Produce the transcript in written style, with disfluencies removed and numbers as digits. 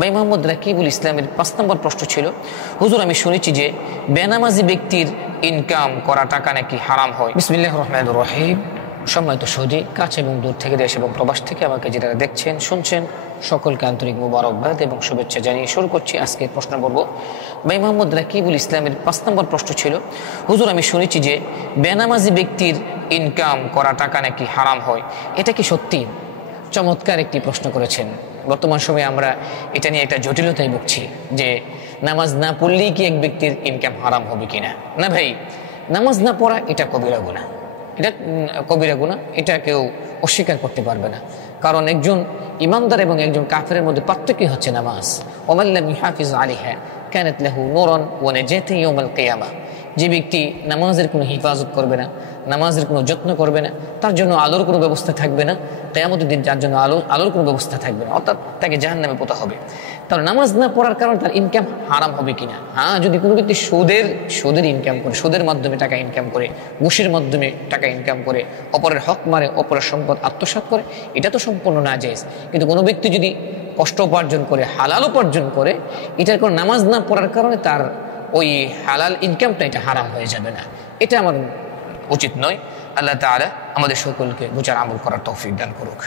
ভাই মোহাম্মদ রাকিবুল ইসলামের ৫ নম্বর প্রশ্ন ছিল, হুজুর আমি শুনেছি যে বেনামাজি ব্যক্তির ইনকাম করা টাকা নাকি হারাম হয়। বিসমিল্লাহির রহমানির রহিম। সম্মানিত সুধী, কাছে এবং দূর থেকে, দেশ এবং প্রবাস থেকে আমাকে যারা দেখছেন শুনছেন, সকলকে আন্তরিক মোবারকবাদ এবং শুভেচ্ছা জানিয়ে শুরু করছি আজকের প্রশ্ন পর্ব। ভাই মোহাম্মদ রাকিবুল ইসলামের ৫ নম্বর প্রশ্ন ছিল, হুজুর আমি শুনেছি যে বেনামাজি ব্যক্তির ইনকাম করা টাকা নাকি হারাম হয়, এটা কি সত্যি? চমৎকার একটি প্রশ্ন করেছেন। বর্তমান সময়ে আমরা এটা নিয়ে একটা জটিলতায় ভুগছি যে নামাজ না পড়লেই কি এক ব্যক্তির ইনকাম হারাম হবে কিনা। না ভাই, নামাজ না পড়া এটা কবিরা গুনাহ, এটা কবিরা গুনাহ, এটা কেউ অস্বীকার করতে পারবে না। কারণ একজন ইমানদার এবং একজন কাফেরের মধ্যে পার্থক্য হচ্ছে নামাজ। ওমান লাম ইউহাফিজ আলাইহা কানাত লাহু নূরান ওয়া নাজাতু ইয়াউমাল কিয়ামাহ। যে ব্যক্তি নামাজের কোনো হিফাজত করবে না, নামাজের কোনো যত্ন করবে না, তার জন্য আলোর কোনো ব্যবস্থা থাকবে না। কিয়ামতের দিন যার জন্য আলোর কোনো ব্যবস্থা থাকবে না, অর্থাৎ তাকে জাহান্নামে পোতা হবে। তার নামাজ না পড়ার কারণে তার ইনকাম হারাম হবে কিনা? হ্যাঁ, যদি কোনো ব্যক্তি সুদের ইনকাম করে, সুদের মাধ্যমে টাকা ইনকাম করে, ঘুষের মাধ্যমে টাকা ইনকাম করে, অপরের হক মারে, অপরের সম্পদ আত্মসাৎ করে, এটা তো সম্পূর্ণ নাজায়েজ। কিন্তু কোনো ব্যক্তি যদি কষ্ট উপার্জন করে, হালাল উপার্জন করে, এটার কোনো নামাজ না পড়ার কারণে তার ওই হালাল ইনকামটা এটা হারাম হয়ে যাবে না, এটা আমার উচিত নয়। আল্লাহ তাআলা আমাদের সকলকে বুঝার আমল করার তৌফিক দান করুক।